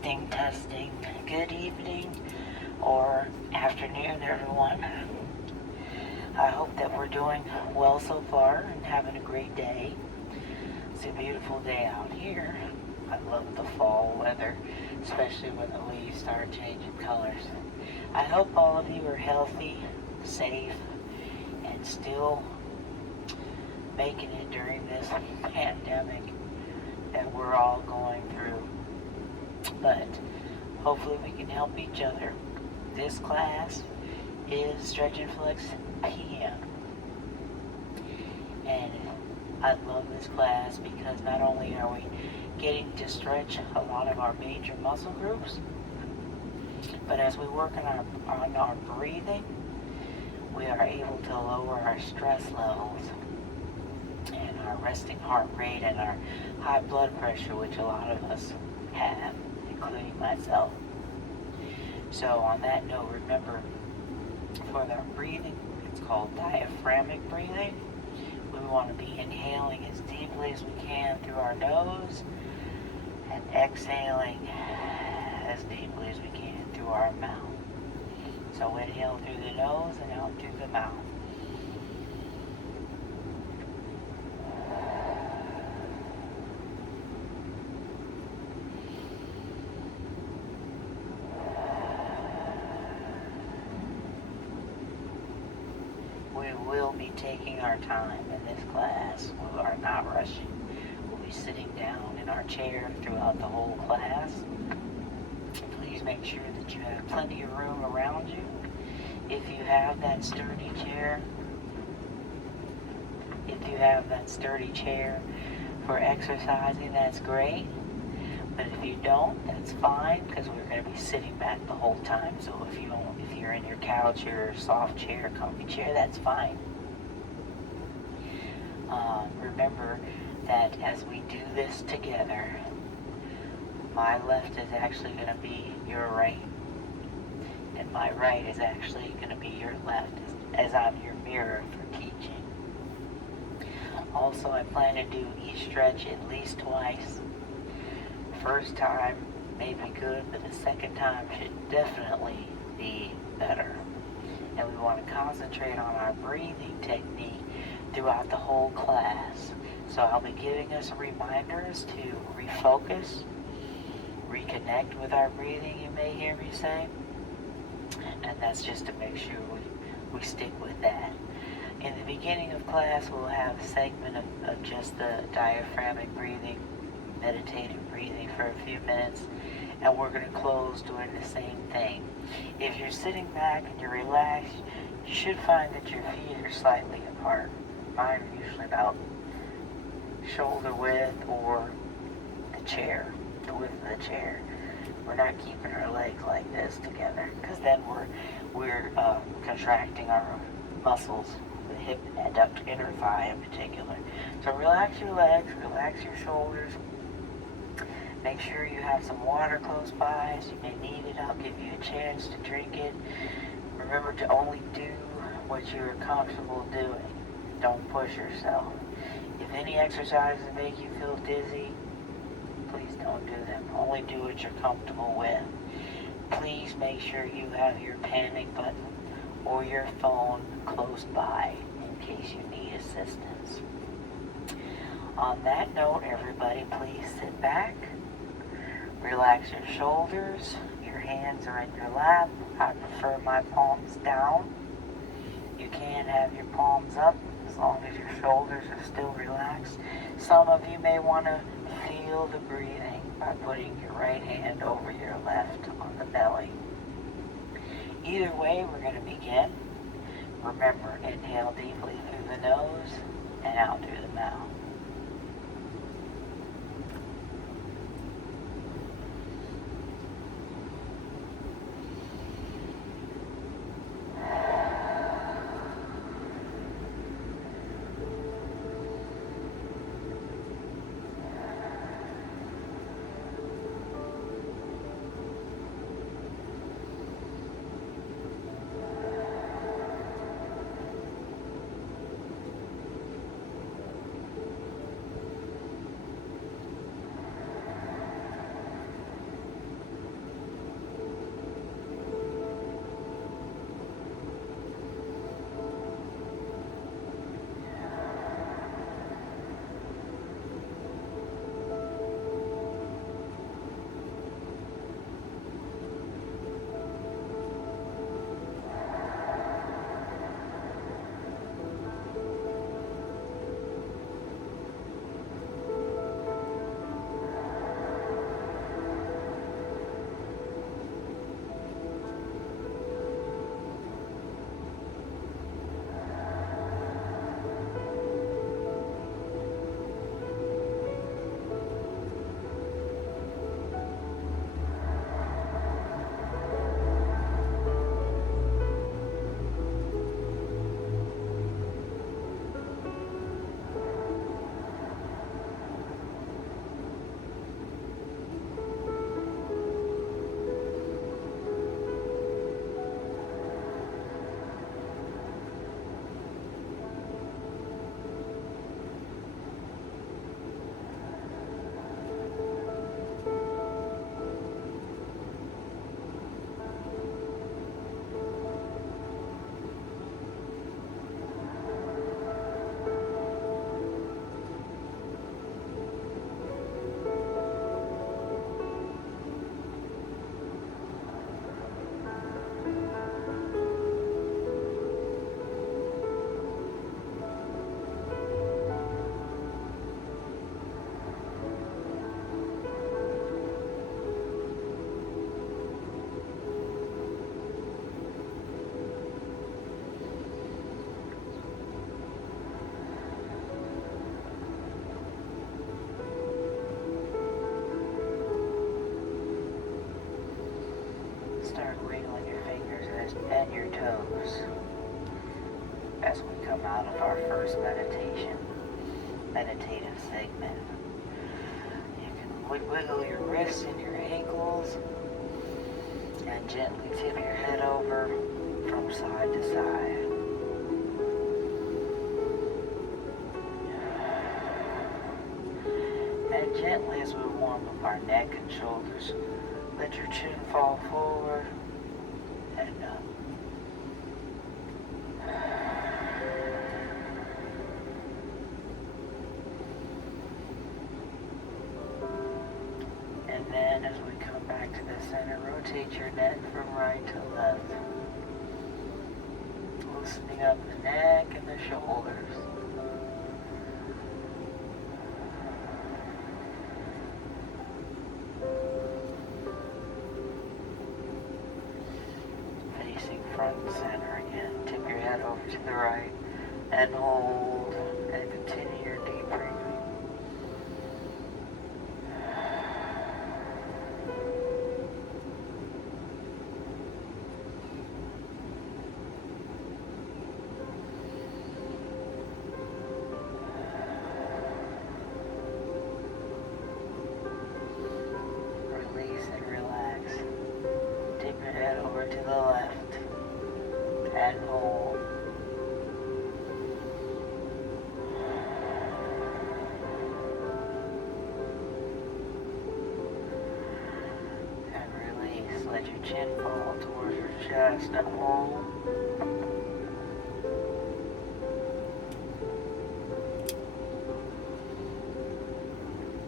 Testing, testing. Good evening or afternoon, everyone. I hope that we're doing well so far and having a great day. It's a beautiful day out here. I love the fall weather, especially when the leaves start changing colors. I hope all of you are healthy, safe, and still making it during this pandemic that we're all going through. But hopefully we can help each other. This class is Stretch and Flex PM. And I love this class because not only are we getting to stretch a lot of our major muscle groups, but as we work on our breathing, we are able to lower our stress levels and our resting heart rate and our high blood pressure, which a lot of us have, including myself. So on that note, remember, for our breathing, it's called diaphragmatic breathing. We want to be inhaling as deeply as we can through our nose and exhaling as deeply as we can through our mouth. So inhale through the nose and out through the mouth. We will be taking our time in this class. We are not rushing. We'll be sitting down in our chair throughout the whole class. Please make sure that you have plenty of room around you. If you have that sturdy chair, for exercising, that's great. But if you don't, that's fine, because we're going to be sitting back the whole time. So if you're in your couch or soft chair, comfy chair, that's fine. Remember that as we do this together, my left is actually going to be your right, and my right is actually going to be your left, as I'm your mirror for teaching. Also, I plan to do each stretch at least twice. First time may be good, but the second time should definitely be better. And we want to concentrate on our breathing technique throughout the whole class. So I'll be giving us reminders to refocus, reconnect with our breathing, you may hear me say. And that's just to make sure we stick with that. In the beginning of class, we'll have a segment of just the diaphragmatic breathing, meditative breathing for a few minutes, and we're going to close doing the same thing. If you're sitting back and you're relaxed, you should find that your feet are slightly apart. Mine are usually about shoulder width or the width of the chair. We're not keeping our legs like this together, because then we're contracting our muscles, the hip adductor, inner thigh in particular. So relax your legs, relax your shoulders. Make sure you have some water close by, as you may need it. I'll give you a chance to drink it. Remember to only do what you're comfortable doing. Don't push yourself. If any exercises make you feel dizzy, please don't do them. Only do what you're comfortable with. Please make sure you have your panic button or your phone close by in case you need assistance. On that note, everybody, please sit back. Relax your shoulders. Your hands are in your lap. I prefer my palms down. You can have your palms up as long as your shoulders are still relaxed. Some of you may want to feel the breathing by putting your right hand over your left on the belly. Either way, we're going to begin. Remember, inhale deeply through the nose and out through the mouth. toes as we come out of our first meditative segment. You can wiggle your wrists and your ankles and gently tip your head over from side to side. And gently, as we warm up our neck and shoulders, let your chin fall forward and up. And then as we come back to the center, rotate your neck from right to left, loosening up the neck and the shoulders. Facing front and center again. Tip your head over to the right and hold and continue your deep breathing. Release and relax. Tip your head over to the left and hold. And release. Let your chin fall towards your chest and hold.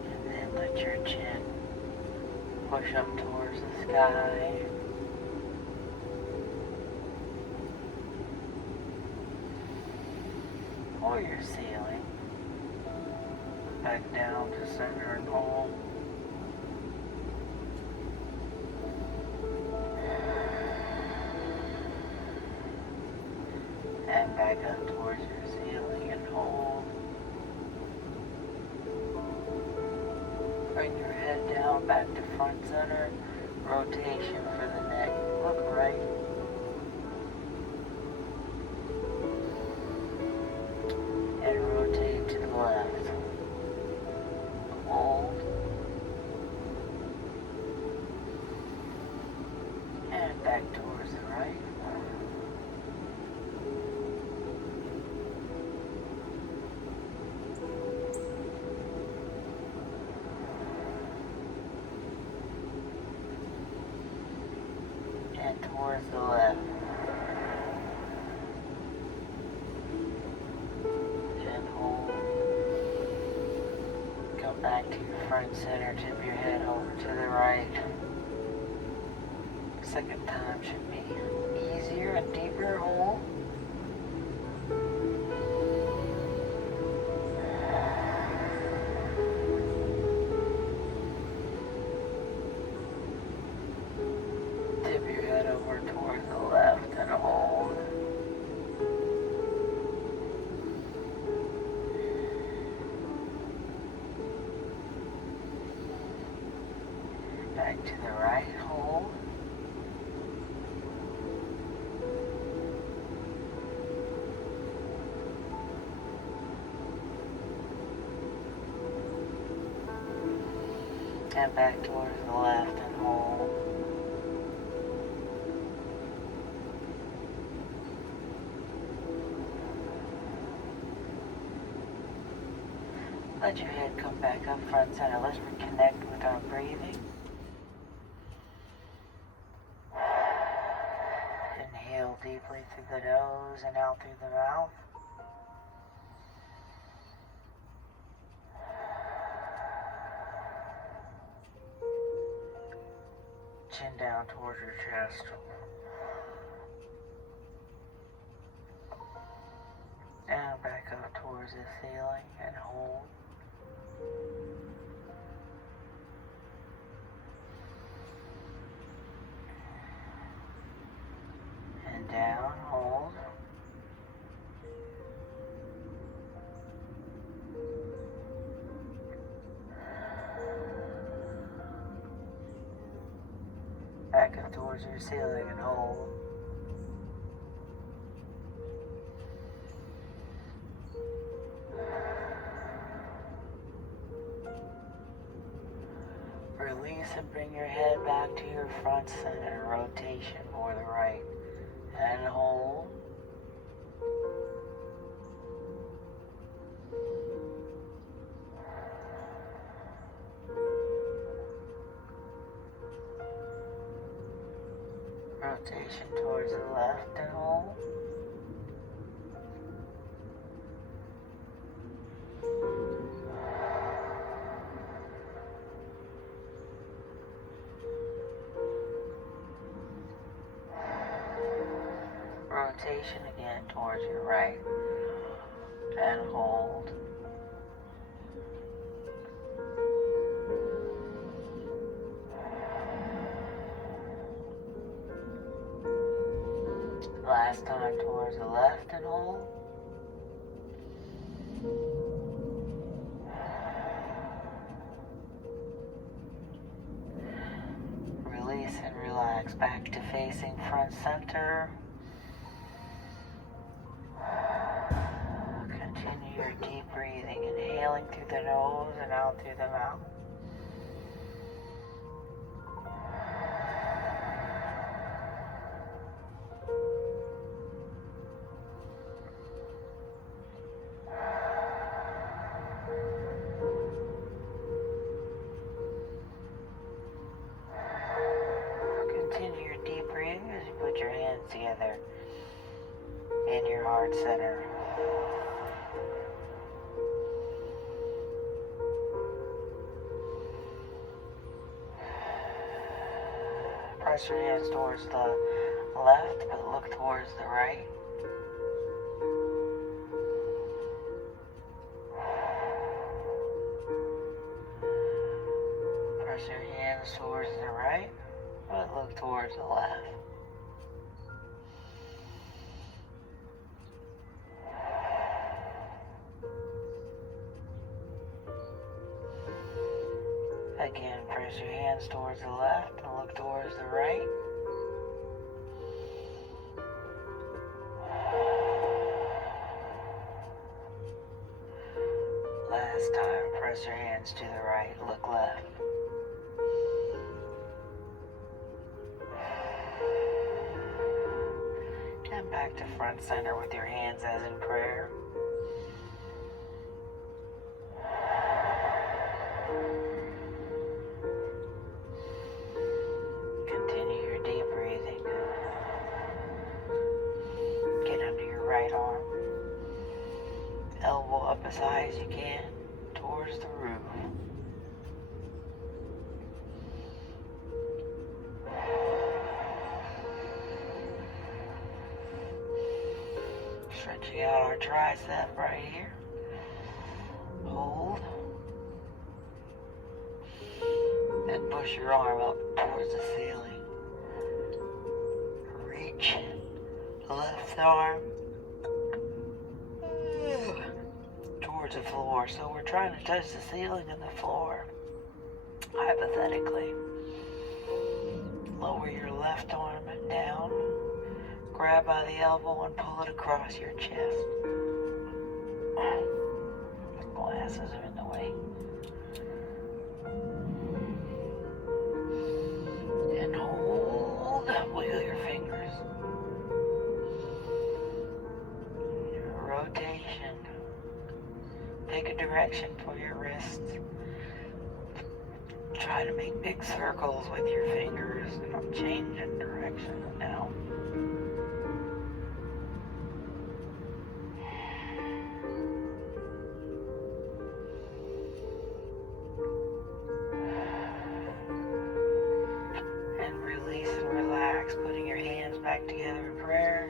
And then let your chin push up towards the sky. Or your ceiling. Back down to center and hold. And back up towards your ceiling and hold. Bring your head down back to front center. Rotation for the neck. Look right. And rotate to the left. Hold. And back towards the right. And towards the left. And hold. Come back to your front center, tip your head over to the right. Second time should be easier and deeper. Hold. Tip your head over toward the left and hold. Back to the right, hold. And back towards the left and hold. Let your head come back up front center. Let's reconnect with our breathing. Inhale deeply through the nose and out through the mouth. Chin down towards your chest. And back up towards the ceiling and hold. And down, hold. Back up towards your ceiling and hold. and bring your head back to your front center. Rotation for the right. And hold. Rotation towards the left and hold. Rotation again towards your right and hold. Last time towards the left and hold. Release and relax back to facing front center. Continue your deep breathing, inhaling through the nose and out through the mouth. Continue your deep breathing as you put your hands together in your heart center. Press your hands towards the left, but look towards the right. Press your hands towards the right, but look towards the left. Again, press your hands towards the left and look towards the right. Last time, press your hands to the right, look left. And back to front center with your hands as in prayer. Continue your deep breathing. Get under your right arm. Elbow up as high as you can towards the roof. Stretching out our tricep right here. Hold. Then push your arm up towards the ceiling. Reach the left arm towards the floor. So we're trying to touch the ceiling and the floor. Hypothetically. Lower your left arm and down. Grab by the elbow and pull it across your chest. The glasses are in the way. And hold. Wiggle your fingers. Rotation. Pick a direction for your wrists. Try to make big circles with your fingers. And I'm changing direction now. And release and relax, putting your hands back together in prayer.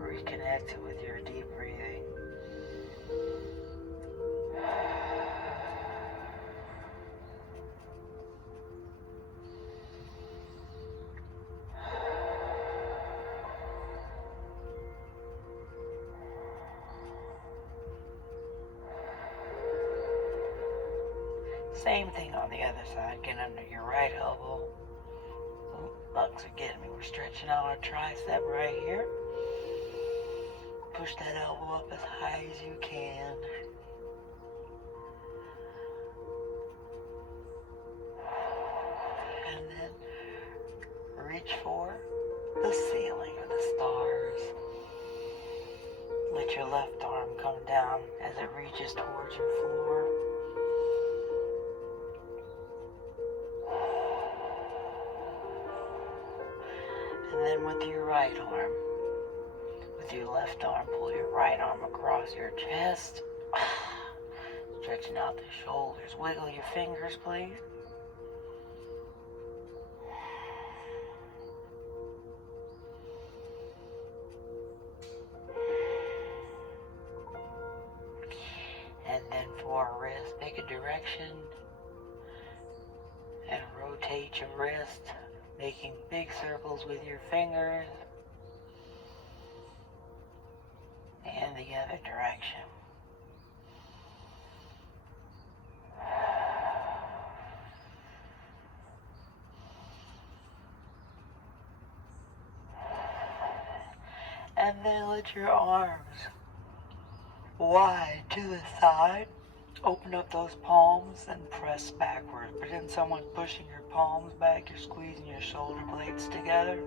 Reconnect with your deep breathing. Same thing on the other side. Get under your right elbow. Bugs are getting me. We're stretching out our tricep right here. Push that elbow up as high as you can. reach for the ceiling or the stars. Let your left arm come down as it reaches towards your floor. And then with your right arm, with your left arm, pull your right arm across your chest, stretching out the shoulders. Wiggle your fingers, please. And then for our wrist, pick a direction and rotate your wrist, making big circles with your fingers. And the other direction. And then let your arms wide to the side. Open up those palms and press backwards. Pretend someone's pushing your palms back. You're squeezing your shoulder blades together.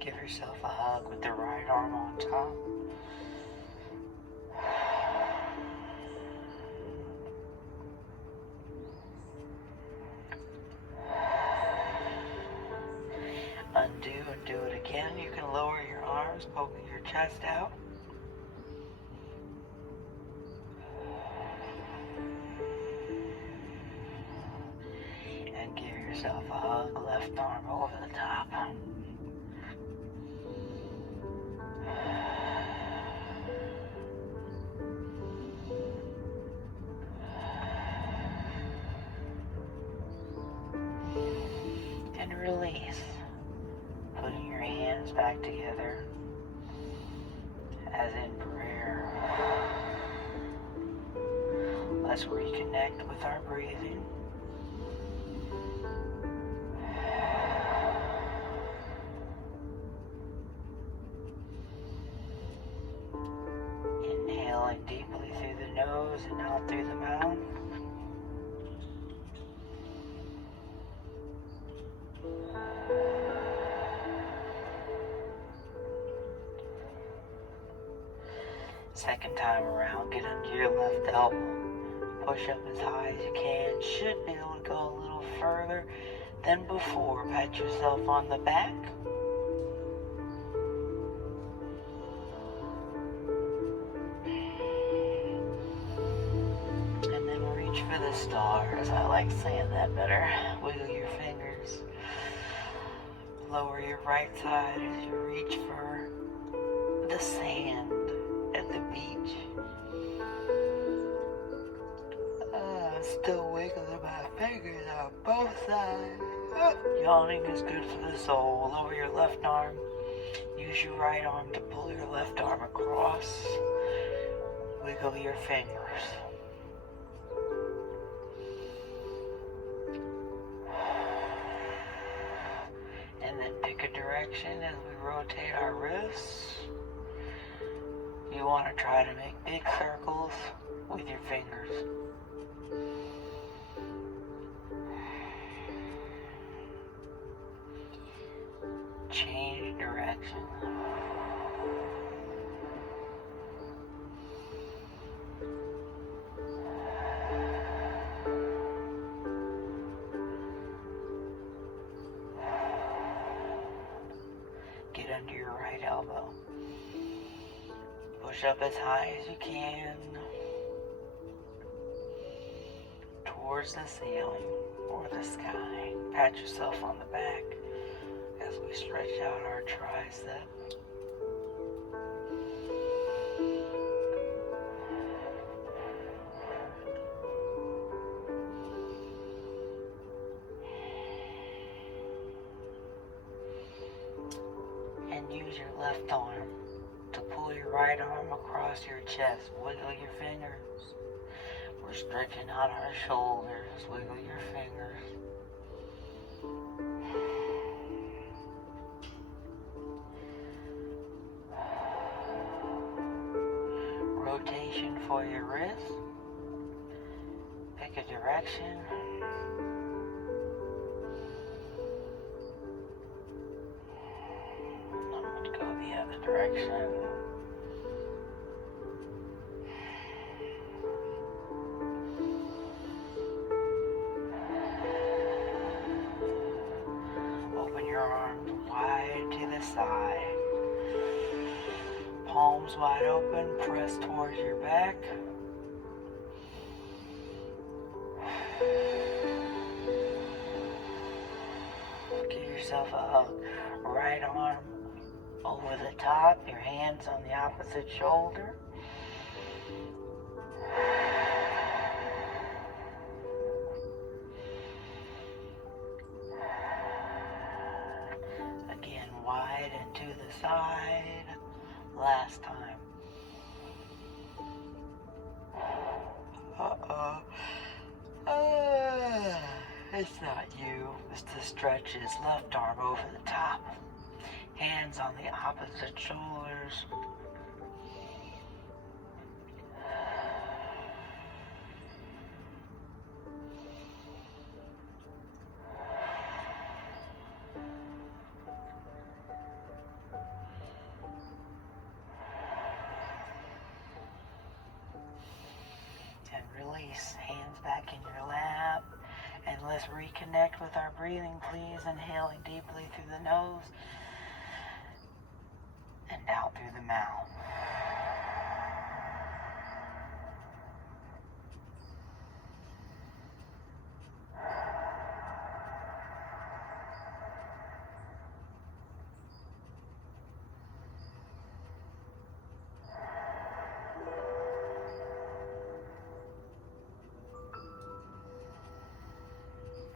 Give yourself a hug with the right arm on top. Undo and do it again. You can lower your arms, poking your chest out. And give yourself a hug, left arm over the top. And release. Putting your hands back together as in prayer. Let's reconnect with our breathing. Inhaling deeply through the nose and out through the mouth. Second time around, get under your left elbow. Push up as high as you can. Should be able to go a little further than before. Pat yourself on the back. And then reach for the stars. I like saying that better. Wiggle your fingers. Lower your right side as you reach for the sand at the beach. Still wiggling my fingers on both sides. Yawning is good for the soul. Lower your left arm. Use your right arm to pull your left arm across. Wiggle your fingers. And then pick a direction as we rotate our wrists. You want to try to make big circles with your fingers. Change direction. Get under your right elbow. Push up as high as you can towards the ceiling or the sky. Pat yourself on the back as we stretch out our tricep. And use your left arm to pull your right arm across your chest. Wiggle your fingers. We're stretching out our shoulders. Wiggle your fingers. Rotation for your wrist. Pick a direction. direction. Open your arms wide to the side. Palms wide open, press towards your back. Give yourself a hug. Right arm over the top, your hands on the opposite shoulder. Again, wide and to the side. Last time. It's not you. It's the stretches. Left arm over the top. Hands on the opposite shoulders. And release. Hands back in your lap. And let's reconnect with our breathing, please. Inhaling deeply through the nose and out through the mouth.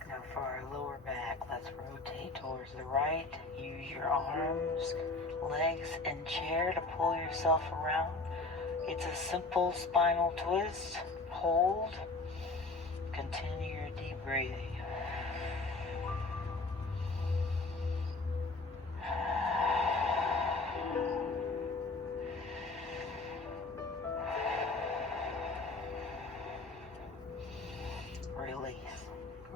Now for our lower back, let's rotate towards the right. Use your arms, legs, and chair to pull yourself around. It's a simple spinal twist. Hold. Continue your deep breathing. Release.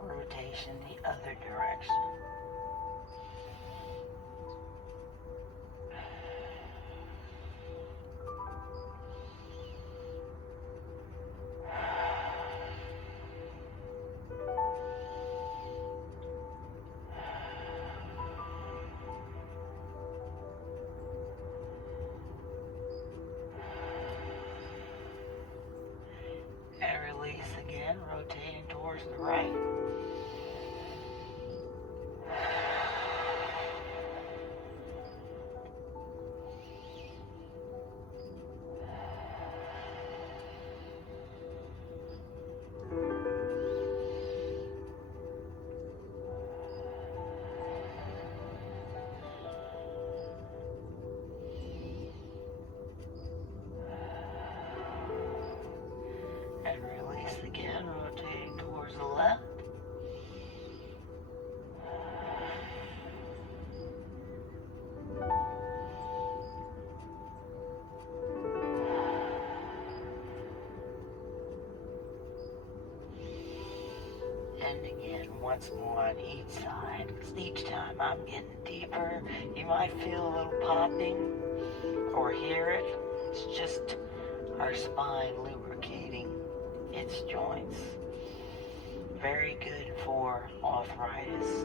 Rotation the other direction. And release again, rotating towards the right. And release again, rotating towards the left. And again, once more on each side. Because each time I'm getting deeper, you might feel a little popping or hear it. It's just our spine lubricating its joints. Very good for arthritis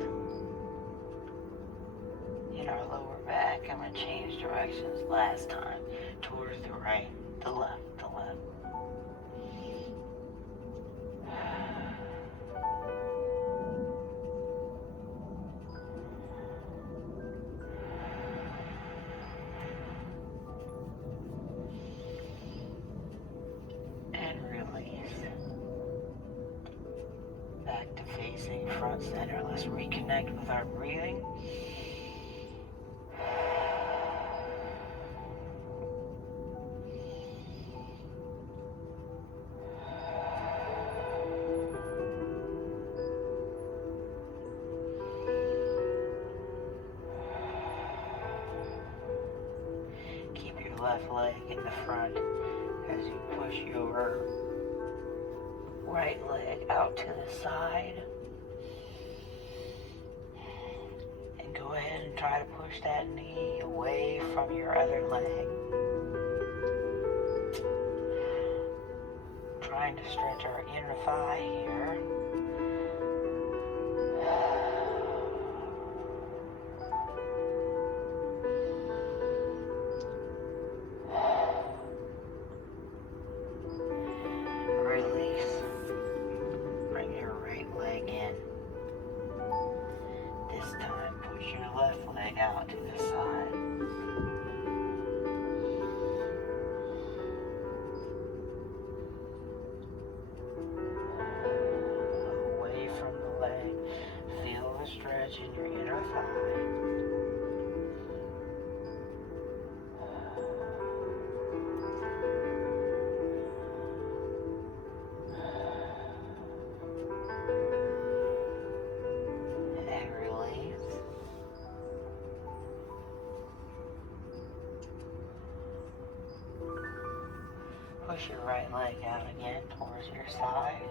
in our lower back. I'm going to change directions last time towards the right, the left, the left. And release. Back to facing front center. Let's reconnect with our breathing. Keep your left leg in the front as you push your right leg out to the side. And go ahead and try to push that knee away from your other leg. Trying to stretch our inner thigh here. Release. Bring your right leg in. This time, push your left leg out to the side. Away from the leg. Feel the stretch in your inner thigh. And release. Push your right leg out again towards your side.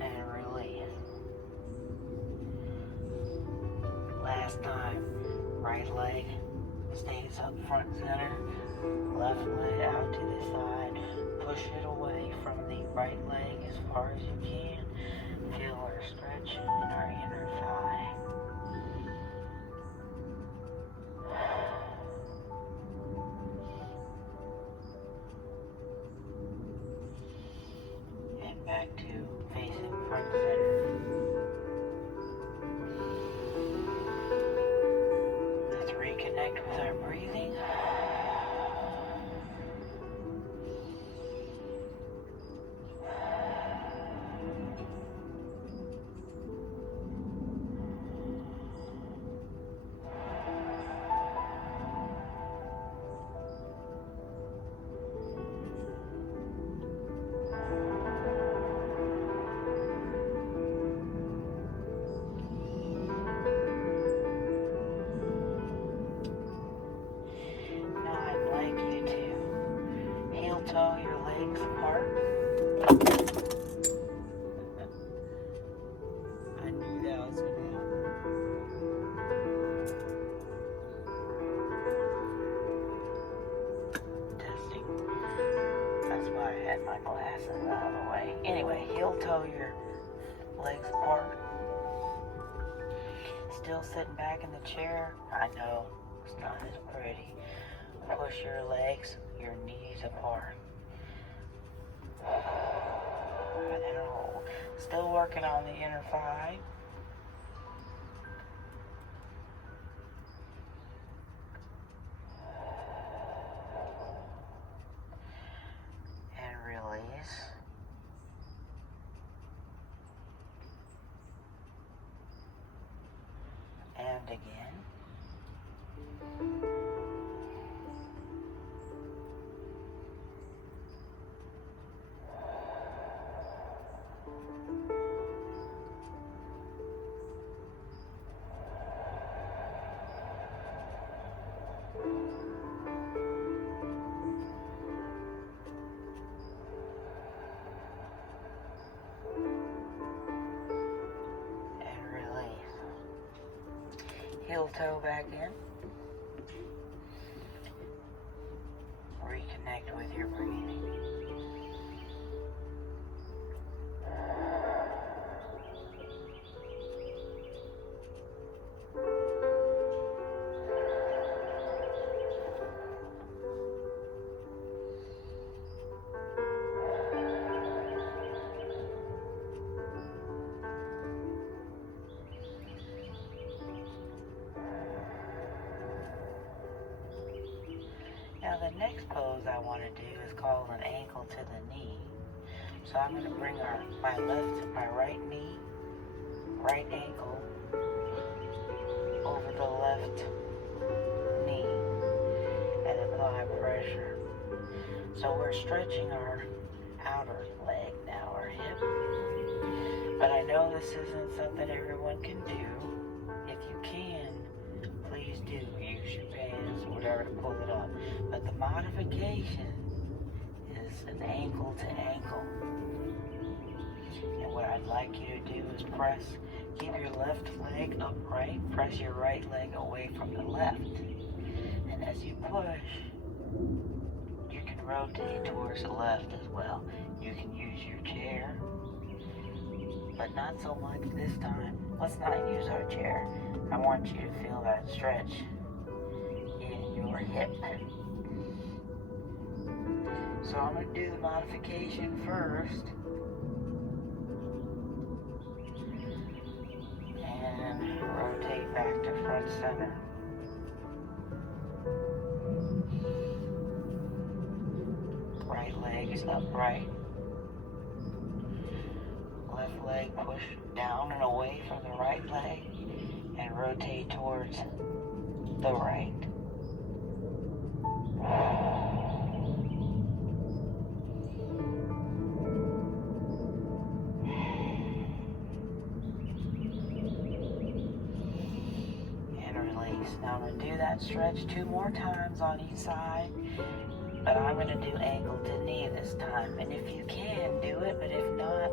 And release. Last time. Right leg stays up front center, left leg out to the side. Push it away from the right leg as far as you can. Feel our stretch in our inner thigh. And back to facing front center. Reconnect with our breathing. Toe your legs apart. I knew that was going to happen. Testing. That's why I had my glasses out of the way. Anyway, heel toe your legs apart. Still sitting back in the chair. I know it's not as pretty. Push your legs, your knees apart. Still working on the inner thigh. And release. And again. Heel toe back in. Reconnect with your breathing. Now the next pose I want to do is called an ankle to the knee. So I'm going to bring my right knee, right ankle over the left knee and apply pressure. So we're stretching our outer leg now, our hip. But I know this isn't something everyone can do. If you can, please do. Use your pants or whatever to pull it up. But the modification is an ankle to ankle. And what I'd like you to do is keep your left leg upright, press your right leg away from the left. And as you push, you can rotate towards the left as well. You can use your chair, but not so much this time. Let's not use our chair. I want you to feel that stretch in your hip. So I'm going to do the modification first. And rotate back to front center. Right leg is upright. Left leg push down and away from the right leg and rotate towards the right. And release. Now I'm going to do that stretch 2 more times on each side, but I'm going to do ankle to knee this time. And if you can, do it, but if not,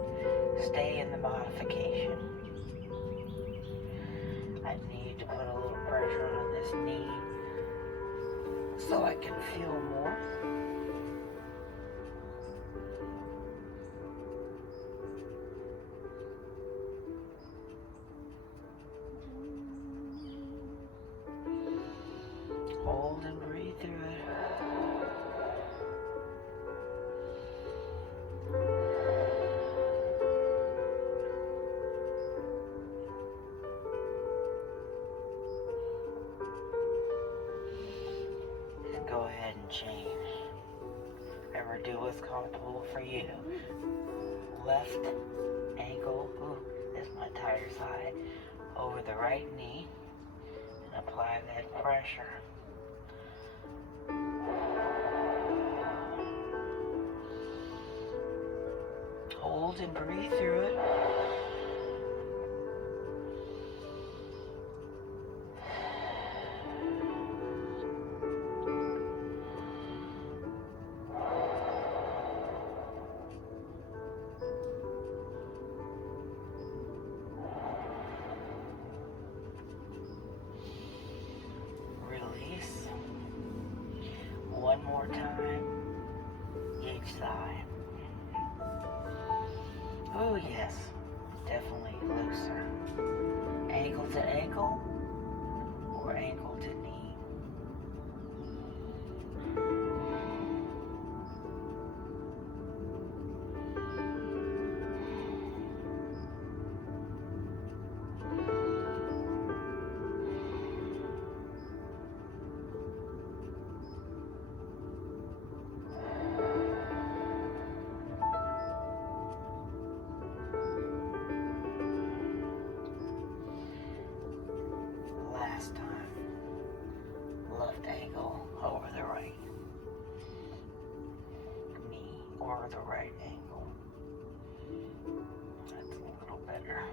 stay in the modification. I need to put a little pressure on this knee so I can feel more. Hold and breathe through it. Go ahead and change. Remember, do what's comfortable for you. Left ankle, this is my tighter side, over the right knee, and apply that pressure. Hold and breathe through it. One more time, each side. Oh yes, definitely looser. Ankle to ankle or ankle to knee. Last time, left ankle over the right knee or the right ankle. That's a little better.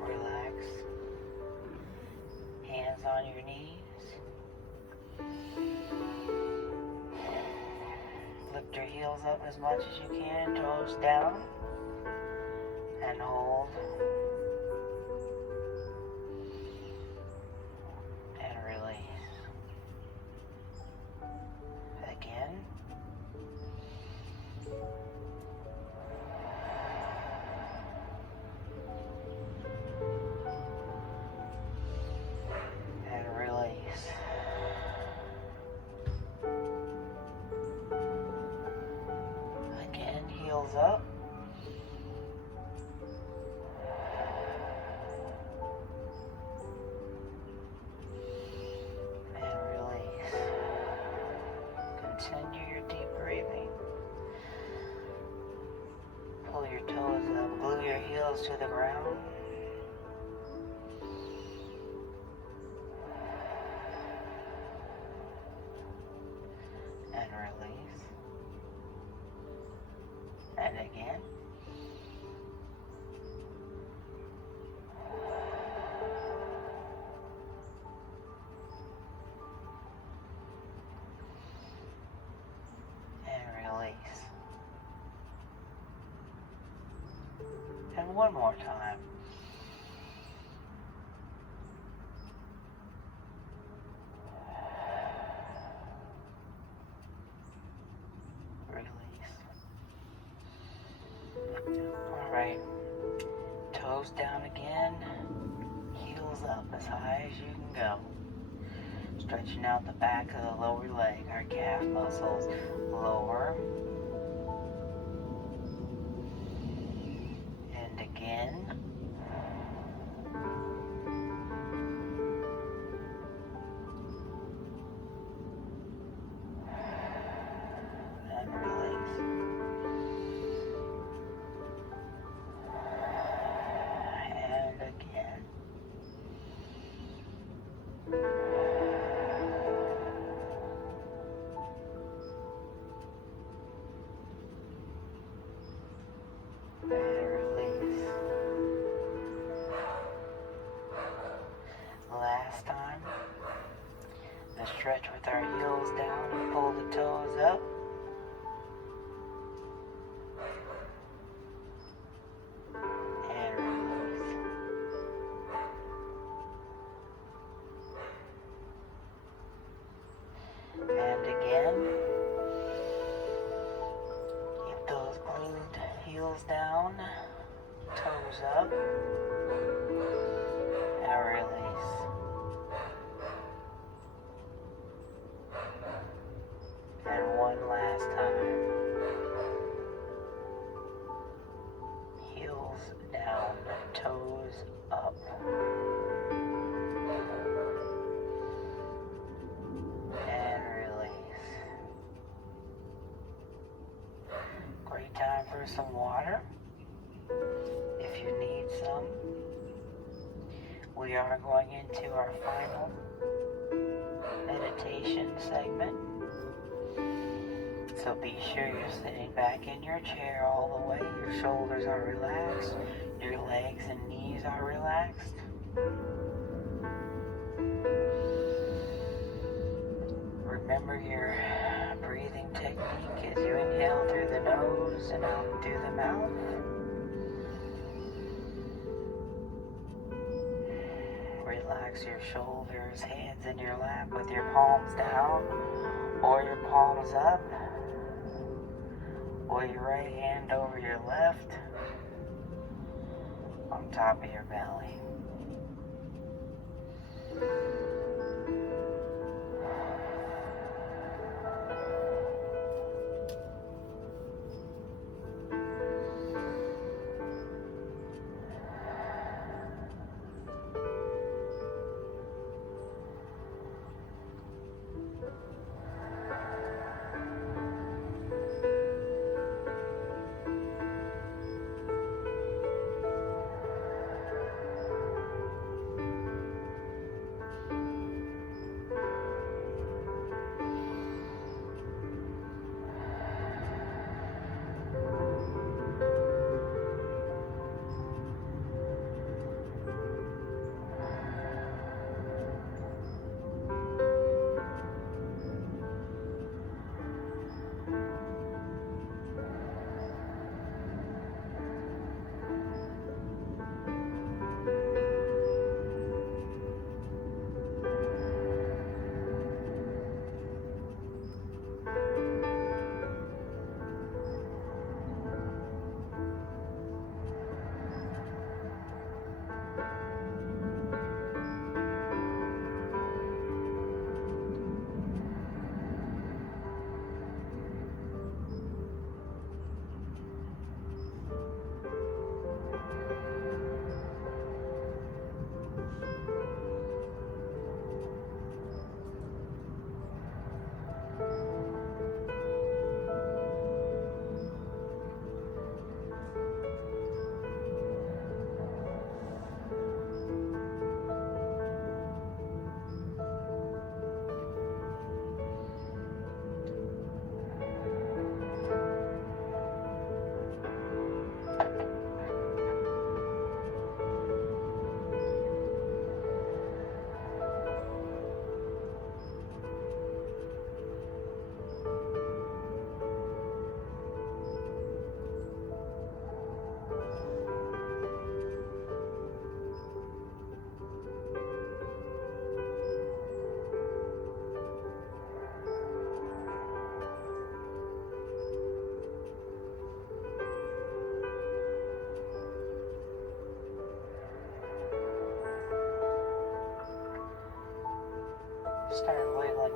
Relax. Hands on your knees. Lift your heels up as much as you can, toes down, and hold. And release. Again. heels up. And release. Continue your deep breathing. Pull your toes up. Glue your heels to the ground. And release. And again. And release. And one more time. Alright, toes down again, heels up as high as you can go. Stretching out the back of the lower leg, our calf muscles lower. And again. And release. And again. And release. Last time. Let's stretch with our heels down and pull the toes up. And release. And again. Keep those glued heels down, toes up, and release. And one last time. Heels down, toes up. And release. Great time for some water. If you need some. We are going into our final meditation segment. So be sure you're sitting back in your chair all the way. Your shoulders are relaxed. Your legs and knees are relaxed. Remember your breathing technique as you inhale through the nose and out through the mouth. Relax your shoulders, hands in your lap with your palms down or your palms up, or your right hand over your left on top of your belly.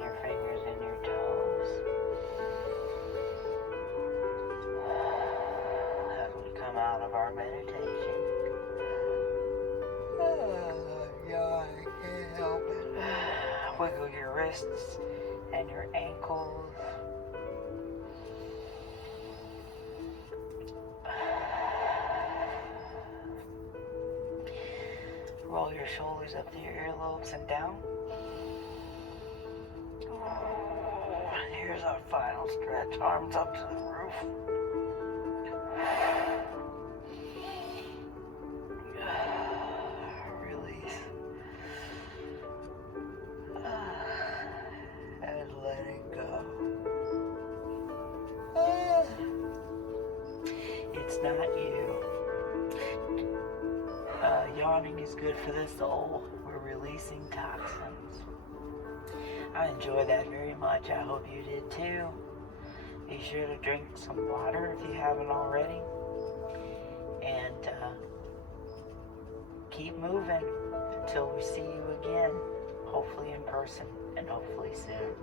your fingers and your toes. As we come out of our meditation. Yeah, I can't help it. Wiggle your wrists and your ankles. Roll your shoulders up to your earlobes and down. And here's our final stretch. Arms up to the roof. Release. And let it go. It's not you. Yawning is good for the soul. We're releasing toxins. I enjoy that very much. I hope you did too. Be sure to drink some water if you haven't already. And keep moving until we see you again. Hopefully in person and hopefully soon.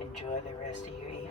Enjoy the rest of your evening.